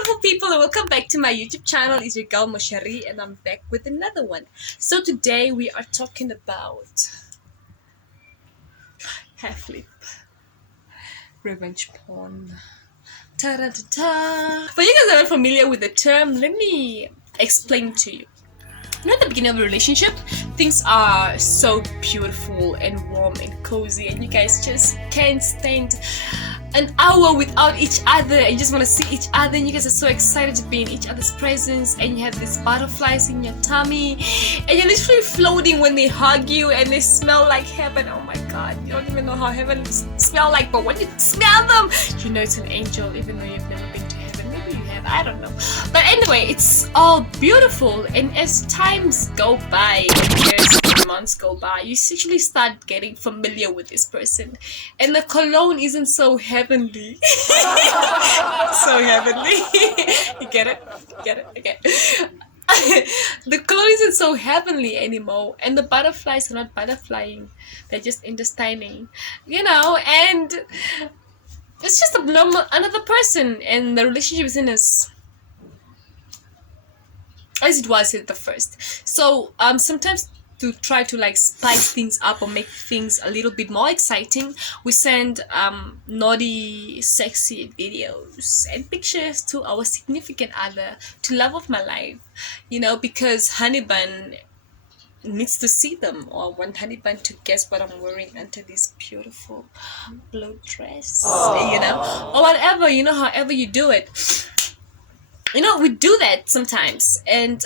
beautiful people, and welcome back to my YouTube channel. It's your girl Moshari, and I'm back with another one. So today we are talking about hair flip, revenge porn. Ta-da-da-da. For you guys that are familiar with the term, let me explain to you. You know, at the beginning of a relationship, things are so beautiful and warm and cozy, and you guys just can't stand an hour without each other and you just want to see each other, and you guys are so excited to be in each other's presence, and you have these butterflies in your tummy and you're literally floating when they hug you and they smell like heaven. Oh my god, you don't even know how heaven smell like, but when you smell them, you know it's an angel, even though you've never been to heaven. Maybe you have, I don't know. But anyway, it's all beautiful, and as times go by and years and months go by, you actually start getting familiar with this person, and the cologne isn't so heavenly. So heavenly. You get it? Get it? Okay. The cologne isn't so heavenly anymore, and the butterflies are not butterflying, they're just intestining, you know, and it's just a normal another person, and the relationship isn't as it was at the first. So sometimes to try to like spice things up or make things a little bit more exciting, we send naughty, sexy videos and pictures to our significant other, to love of my life, you know, because Honey Bun needs to see them, or want Honey Bun to guess what I'm wearing under this beautiful blue dress. Aww. You know, or whatever, you know, however you do it. You know, we do that sometimes, and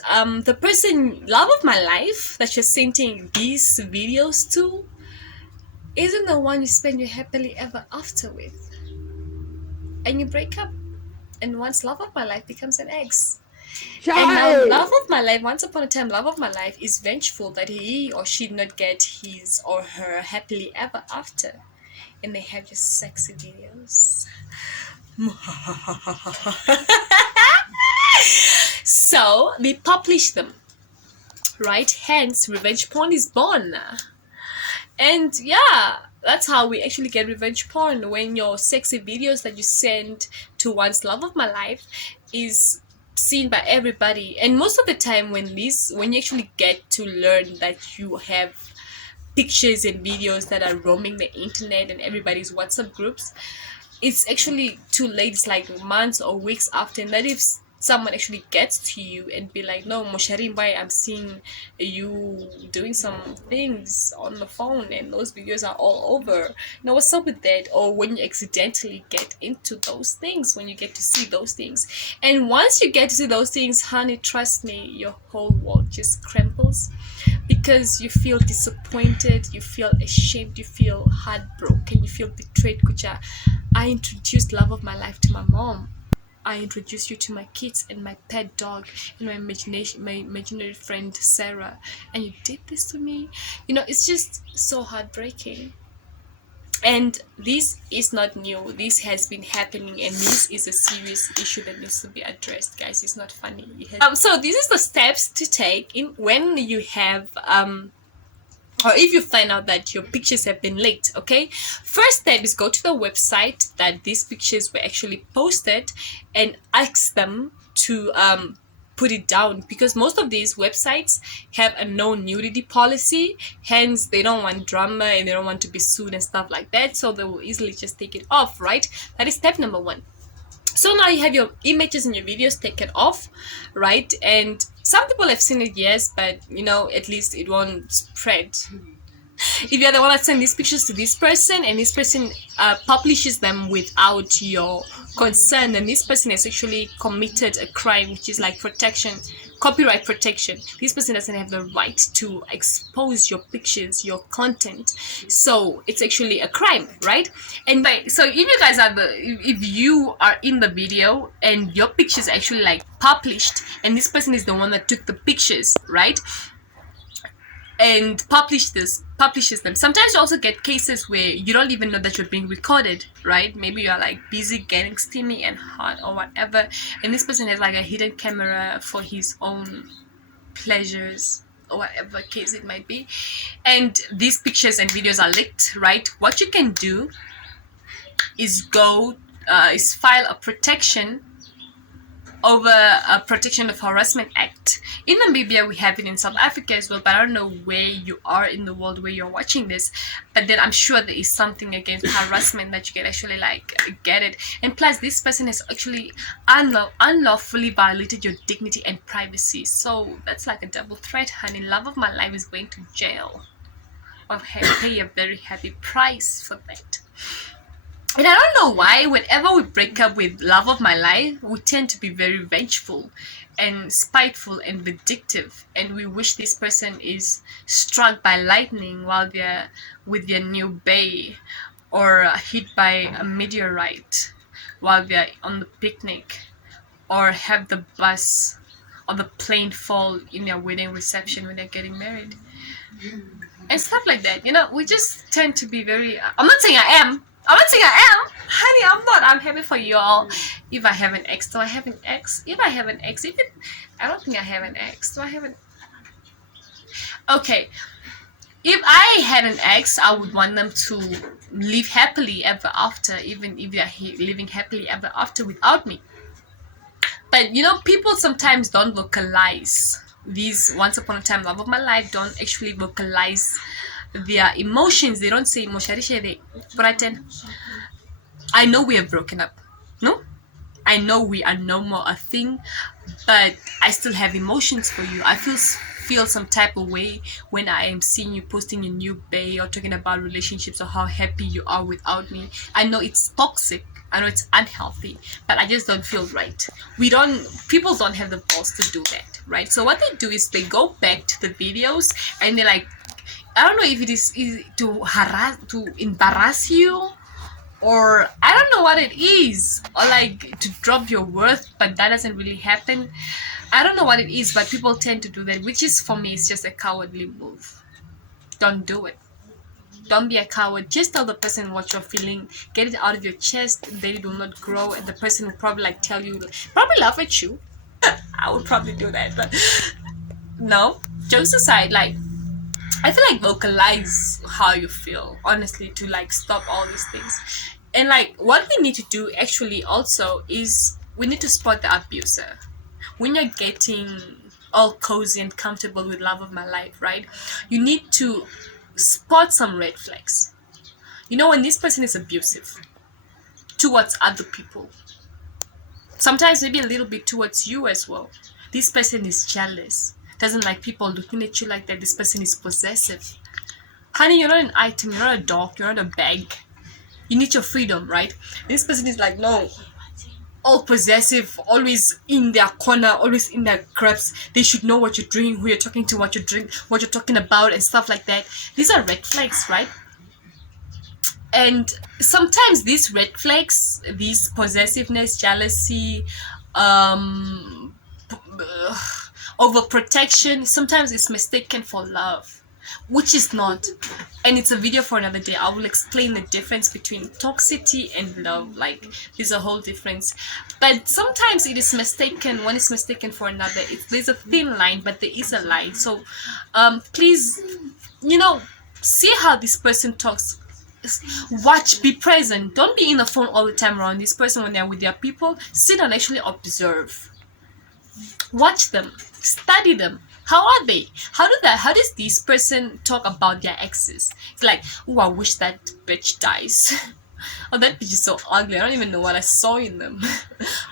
the person, love of my life, that you're sending these videos to isn't the one you spend your happily ever after with, and you break up, and once love of my life becomes an ex. And now love of my life, once upon a time, love of my life is vengeful that he or she did not get his or her happily ever after, and they have just sexy videos. So they publish them, right? Hence revenge porn is born. And yeah, that's how we actually get revenge porn, when your sexy videos that you send to one's love of my life is seen by everybody. And most of the time when you actually get to learn that you have pictures and videos that are roaming the internet and everybody's WhatsApp groups, it's actually too late. It's like months or weeks after, and that if someone actually gets to you and be like, no, Moshari, I'm seeing you doing some things on the phone and those videos are all over. Now what's up with that? Or when you accidentally get into those things, when you get to see those things, and once you get to see those things, honey, trust me, your whole world just crumbles, because you feel disappointed, you feel ashamed, you feel heartbroken, you feel betrayed. Kucha, I introduced love of my life to my mom, I introduced you to my kids and my pet dog and my imaginary friend Sarah, and you did this to me. You know, it's just so heartbreaking. And this is not new. This has been happening, and this is a serious issue that needs to be addressed, guys. It's not funny. So this is the steps to take in when you have or if you find out that your pictures have been leaked. Okay, first step is go to the website that these pictures were actually posted and ask them to put it down, because most of these websites have a no nudity policy, hence they don't want drama and they don't want to be sued and stuff like that, so they will easily just take it off, right? That is step number one. So now you have your images and your videos taken off, right? And some people have seen it, yes, but you know, at least it won't spread. If you're the one that sends these pictures to this person, and this person publishes them without your consent, and this person has actually committed a crime, which is like copyright protection. This person doesn't have the right to expose your pictures, your content, so it's actually a crime, right? And so if you guys if you are in the video and your pictures are actually like published, and this person is the one that took the pictures, right, and publishes them. Sometimes you also get cases where you don't even know that you're being recorded, right? Maybe you're like busy getting steamy and hot or whatever, and this person has like a hidden camera for his own pleasures or whatever case it might be, and these pictures and videos are leaked, right? What you can do is file a protection over a Protection of Harassment Act. In Namibia, we have it, in South Africa as well, but I don't know where you are in the world where you're watching this. But then I'm sure there is something against harassment that you can actually like get it. And plus, this person has actually unlawfully violated your dignity and privacy. So that's like a double threat, honey. Love of my life is going to jail. I'll pay a very heavy price for that. And I don't know why, whenever we break up with love of my life, we tend to be very vengeful and spiteful and vindictive. And we wish this person is struck by lightning while they're with their new bae, or hit by a meteorite while they're on the picnic, or have the bus or the plane fall in their wedding reception when they're getting married. And stuff like that. You know, we just tend to be very... I'm not saying I am. Honey, I'm not. I'm happy for you all. If I have an ex, do I have an ex? If I have an ex, I don't think I have an ex. Do I have an... Okay. If I had an ex, I would want them to live happily ever after, even if they're living happily ever after without me. But, you know, people sometimes don't vocalize. These once upon a time love of my life don't actually vocalize their emotions. They don't say Mosharishe, Brighton. I know we have broken up. No? I know we are no more a thing, but I still have emotions for you. I feel some type of way when I am seeing you posting a new bae or talking about relationships or how happy you are without me. I know it's toxic. I know it's unhealthy, but I just don't feel right. People don't have the balls to do that, right? So what they do is they go back to the videos and they're like, I don't know if it is to embarrass you, or I don't know what it is, or like to drop your worth, but that doesn't really happen. I don't know what it is, but people tend to do that, which is, for me, it's just a cowardly move. Don't do it. Don't be a coward. Just tell the person what you're feeling. Get it out of your chest. Then it will not grow, and the person will probably like tell you, probably laugh at you. I would probably do that, but no. Jokes aside, like, I feel like vocalize how you feel, honestly, to like stop all these things. And like, what we need to do actually also is we need to spot the abuser. When you're getting all cozy and comfortable with love of my life, right? You need to spot some red flags. You know, when this person is abusive towards other people, sometimes maybe a little bit towards you as well. This person is jealous, doesn't like people looking at you like that. This person is possessive. Honey, you're not an item, you're not a dog, you're not a bag. You need your freedom, right? This person is like, no, all possessive, always in their corner, always in their crepes. They should know what you're doing, who you're talking to, what you're talking about, and stuff like that. These are red flags, right? And sometimes these red flags, these possessiveness, jealousy, overprotection, sometimes it's mistaken for love, which is not. And it's a video for another day. I will explain the difference between toxicity and love. Like, there's a whole difference. But sometimes it is mistaken. One is mistaken for another. There's a thin line, but there is a line. So please, you know, see how this person talks. Watch, be present. Don't be in the phone all the time around this person when they're with their people. Sit and actually observe. Watch them. Study them. How are they? How does this person talk about their exes? It's like, oh, I wish that bitch dies. Oh, that bitch is so ugly. I don't even know what I saw in them.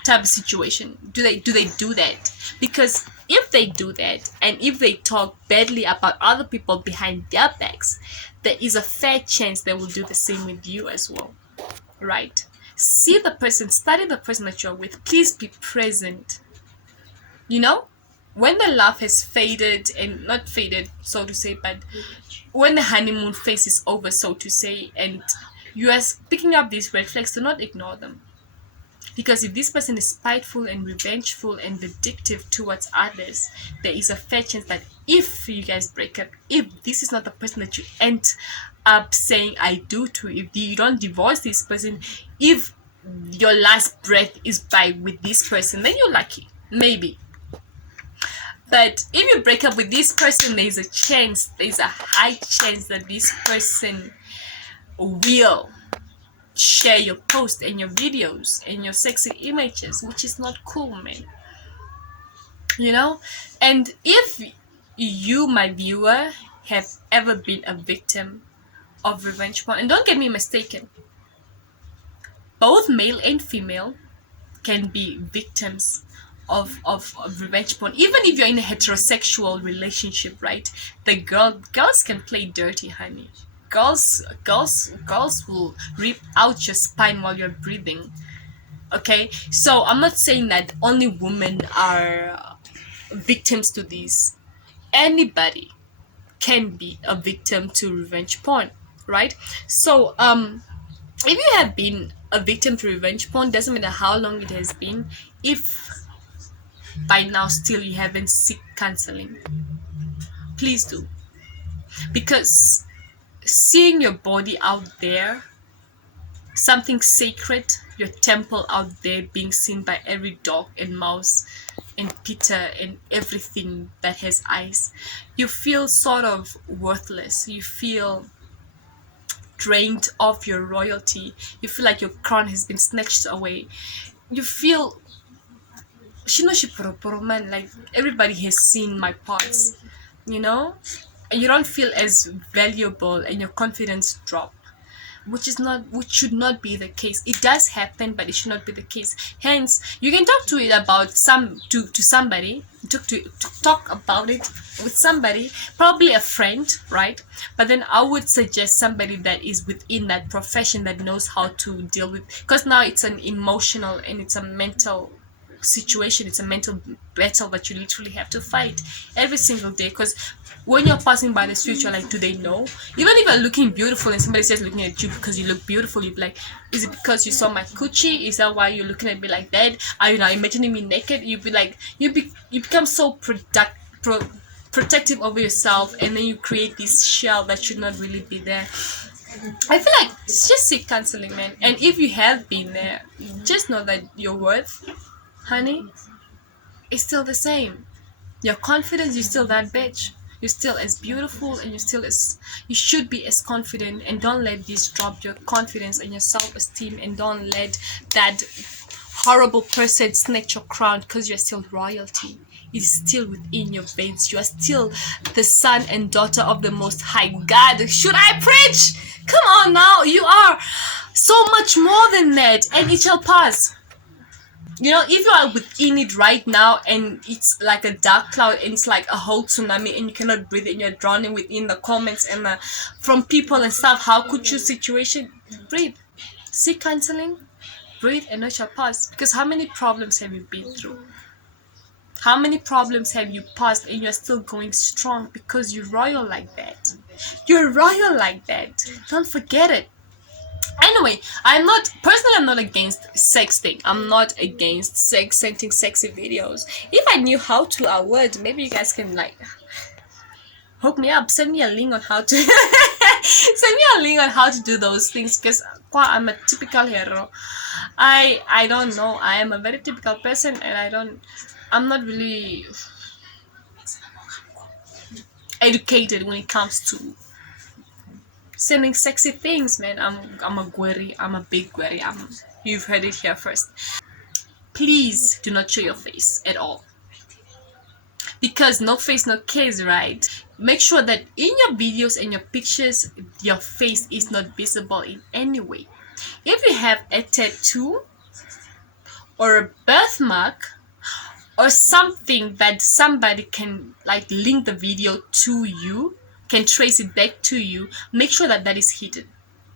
Type of situation. Do they do that? Because if they do that, and if they talk badly about other people behind their backs, there is a fair chance they will do the same with you as well. Right? See the person, study the person that you're with. Please be present. You know? When the love has faded, and not faded, so to say, but when the honeymoon phase is over, so to say, and you are picking up these red flags, do not ignore them. Because if this person is spiteful and revengeful and vindictive towards others, there is a fair chance that if you guys break up, if this is not the person that you end up saying I do to, if you don't divorce this person, if your last breath is by with this person, then you're lucky. Maybe. But if you break up with this person, there's a high chance that this person will share your posts and your videos and your sexy images, which is not cool, man. You know? And if you, my viewer, have ever been a victim of revenge porn, and don't get me mistaken, both male and female can be victims of revenge porn. Even if you're in a heterosexual relationship, right? The girls can play dirty, honey. Girls will rip out your spine while you're breathing. Okay, so I'm not saying that only women are victims to this. Anybody can be a victim to revenge porn, right? So if you have been a victim to revenge porn, doesn't matter how long it has been, if by now still you haven't seek counseling, please do. Because seeing your body out there, something sacred, your temple out there being seen by every dog and mouse and Peter and everything that has eyes, you feel sort of worthless. You feel drained of your royalty. You feel like your crown has been snatched away. You feel man, like everybody has seen my parts, you know, and you don't feel as valuable and your confidence drop, which should not be the case. It does happen, but it should not be the case. Hence, you can talk to it about somebody, talk about it with somebody, probably a friend, right? But then I would suggest somebody that is within that profession that knows how to deal with, because now it's an emotional and it's a mental situation, it's a mental battle that you literally have to fight every single day. Because when you're passing by the street, you're like, do they know? Even if you're looking beautiful and somebody says looking at you because you look beautiful, you'd be like, is it because you saw my coochie? Is that why you're looking at me like that? Are you now imagining me naked? You'd be like, you become so protective over yourself, and then you create this shell that should not really be there. I feel like just seek counseling, man. And if you have been there, just know that your worth, honey, is still the same. Your confidence, you're still that bitch. You're still as beautiful, and you should be as confident. And don't let this drop your confidence and your self-esteem, and don't let that horrible person snatch your crown, because you're still royalty. It is still within your veins. You are still the son and daughter of the Most High God. Should I preach? Come on now, you are so much more than that, and it shall pass. You know, if you are within it right now and it's like a dark cloud and it's like a whole tsunami and you cannot breathe and you're drowning within the comments and from people and stuff, how could your situation? Breathe, seek counseling, breathe, and it shall pass. Because how many problems have you been through? How many problems have you passed and you're still going strong because you're royal like that? You're royal like that. Don't forget it. Anyway, I'm not against sexting. I'm not against sending sexy videos. If I knew how to, I would. Maybe you guys can like hook me up. Send me a link on how to do those things, because I'm a typical hero. I don't know. I am a very typical person, and I'm not really educated when it comes to sending sexy things, man. I'm a guerri. I'm a big guerri. You've heard it here first. Please do not show your face at all, because no face, no case, right? Make sure that in your videos and your pictures, your face is not visible in any way. If you have a tattoo or a birthmark or something that somebody can like link the video to you, can trace it back to you, make sure that that is hidden,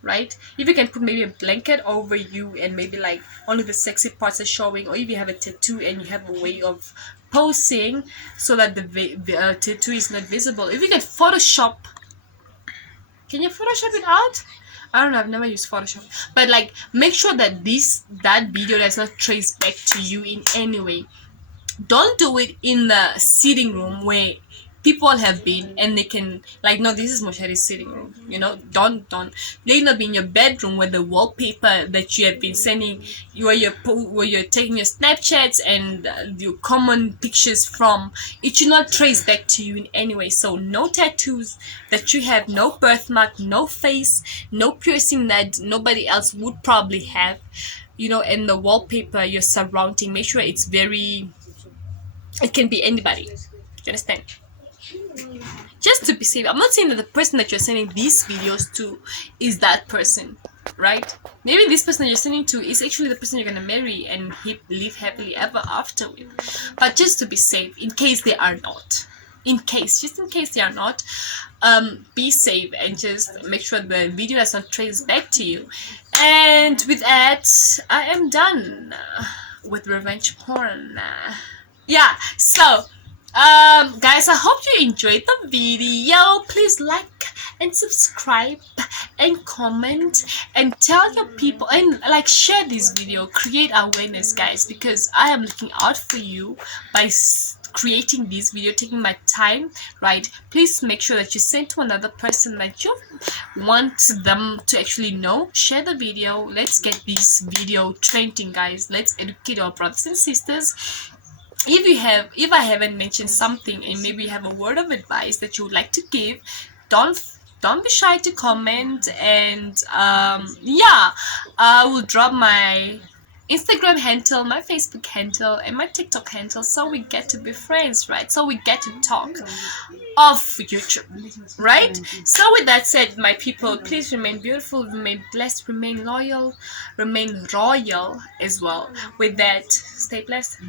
right? If you can put maybe a blanket over you and maybe like only the sexy parts are showing, or if you have a tattoo and you have a way of posing so that the tattoo is not visible. If you can Photoshop, can you Photoshop it out? I don't know, I've never used Photoshop, but like make sure that that video does not trace back to you in any way. Don't do it in the sitting room where people have been, and they can like, no, this is Moshari's sitting room, you know. Don't let it not be in your bedroom where the wallpaper that you have been sending, where you're taking your Snapchats and your common pictures from, it should not trace back to you in any way. So no tattoos that you have, no birthmark, no face, no piercing that nobody else would probably have, you know. And the wallpaper you're surrounding, make sure it's very, it can be anybody, you understand, just to be safe. I'm not saying that the person that you're sending these videos to is that person, right? Maybe this person that you're sending to is actually the person you're gonna marry and live happily ever after with. But just to be safe, in case they are not, just in case they are not, be safe and just make sure the video does not trace back to you. And with that, I am done with revenge porn. Yeah, so guys, I hope you enjoyed the video. Please like and subscribe and comment and tell your people, and like share this video, create awareness, guys, because I am looking out for you by creating this video, taking my time, right? Please make sure that you send to another person that you want them to actually know. Share the video. Let's get this video trending, guys. Let's educate our brothers and sisters. If I haven't mentioned something and maybe you have a word of advice that you would like to give, don't be shy to comment. And yeah, I will drop my Instagram handle, my Facebook handle, and my TikTok handle, so we get to be friends, right? So we get to talk off YouTube, right? So with that said, my people, please remain beautiful, remain blessed, remain loyal, remain royal as well. With that, stay blessed.